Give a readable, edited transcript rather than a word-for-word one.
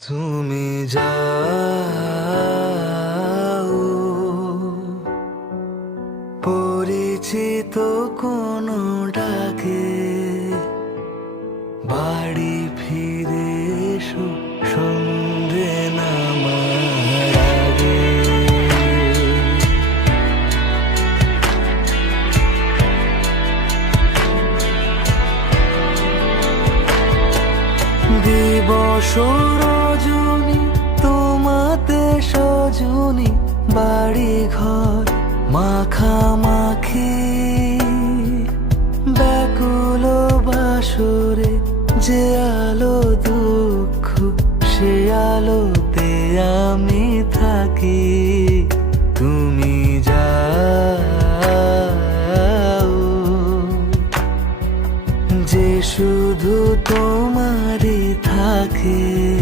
তুমি যাও পরিচিত কোনো ডাকে, বাড়ি ফিরে এসো সন্ধে নামার আগে। দিবস রজনী তোমাতে সজনী, বাড়ি ঘর মাখামাখি, ব্যাকুল বাসরে যে আলো দুঃখ সে আলোতে আমি থাকি। তুমি যাও যে শুধু তোমারই থাকে।